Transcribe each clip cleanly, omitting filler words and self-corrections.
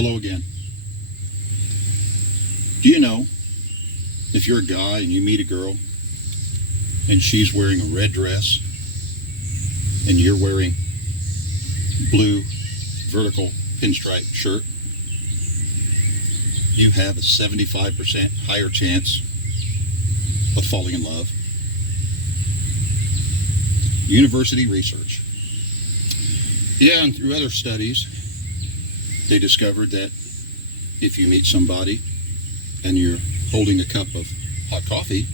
Hello again. Do you know if you're a guy and you meet a girl and she's wearing a red dress and you're wearing blue vertical pinstripe shirt, you have a 75% higher chance of falling in love? University research. Yeah, and through other studies, they discovered that if you meet somebody and you're holding a cup of hot coffee,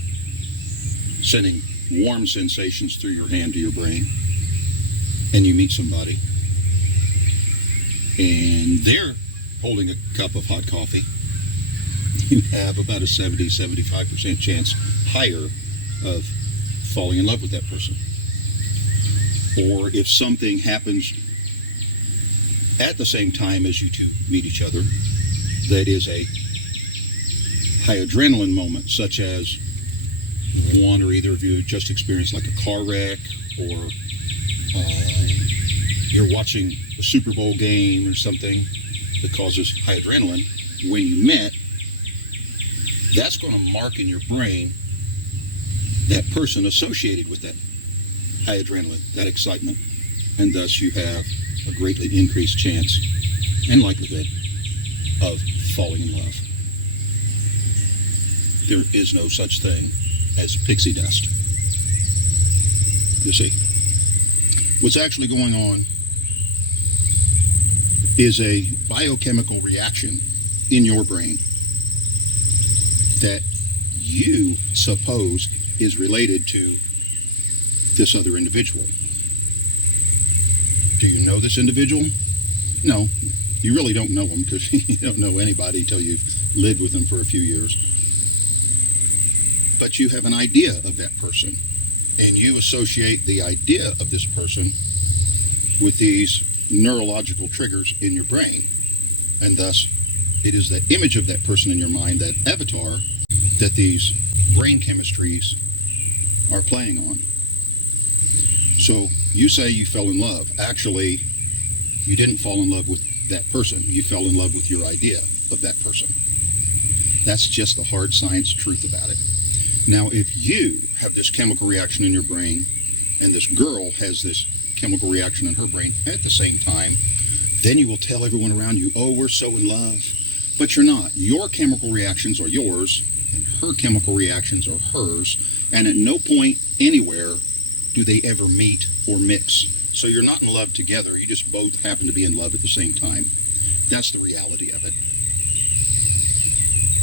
sending warm sensations through your hand to your brain, and you meet somebody and they're holding a cup of hot coffee, you have about a 70-75% chance higher of falling in love with that person. Or if something happens at the same time as you two meet each other, that is a high adrenaline moment, such as one or either of you just experienced like a car wreck, or you're watching a Super Bowl game or something that causes high adrenaline. When you met, that's going to mark in your brain that person associated with that high adrenaline, that excitement, and thus you have a greatly increased chance and likelihood of falling in love. There is no such thing as pixie dust. You see, what's actually going on is a biochemical reaction in your brain that you suppose is related to this other individual. Do you know this individual? No, you really don't know them, because you don't know anybody until you've lived with them for a few years. But you have an idea of that person, and you associate the idea of this person with these neurological triggers in your brain. And thus, it is that image of that person in your mind, that avatar, that these brain chemistries are playing on. So you say you fell in love. Actually, you didn't fall in love with that person. You fell in love with your idea of that person. That's just the hard science truth about it. Now, if you have this chemical reaction in your brain, and this girl has this chemical reaction in her brain at the same time, then you will tell everyone around you, oh, we're so in love. But you're not. Your chemical reactions are yours, and her chemical reactions are hers, and at no point anywhere do they ever meet or mix. So you're not in love together, you just both happen to be in love at the same time. That's the reality of it.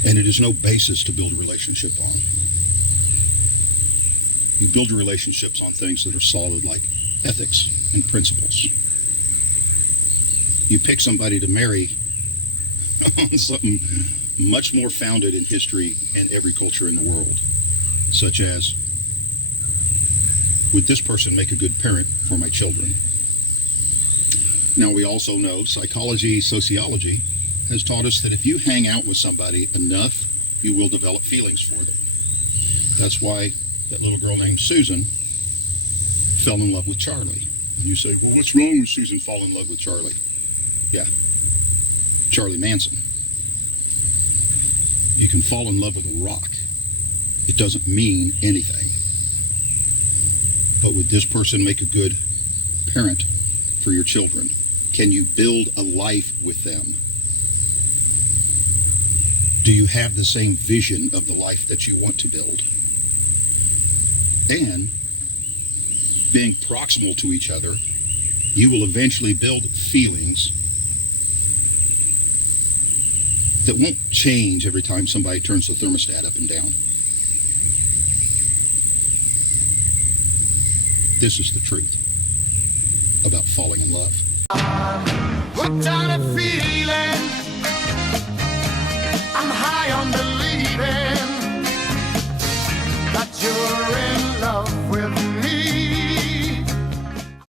And it is no basis to build a relationship on. You build your relationships on things that are solid, like ethics and principles. You pick somebody to marry on something much more founded in history and every culture in the world, such as, would this person make a good parent for my children? Now, we also know psychology, sociology has taught us that if you hang out with somebody enough, you will develop feelings for them. That's why that little girl named Susan fell in love with Charlie. And you say, well, what's wrong with Susan falling in love with Charlie? Yeah, Charlie Manson. You can fall in love with a rock. It doesn't mean anything. But would this person make a good parent for your children? Can you build a life with them? Do you have the same vision of the life that you want to build? And being proximal to each other, you will eventually build feelings that won't change every time somebody turns the thermostat up and down. This is the truth about falling in love. What kind of feeling?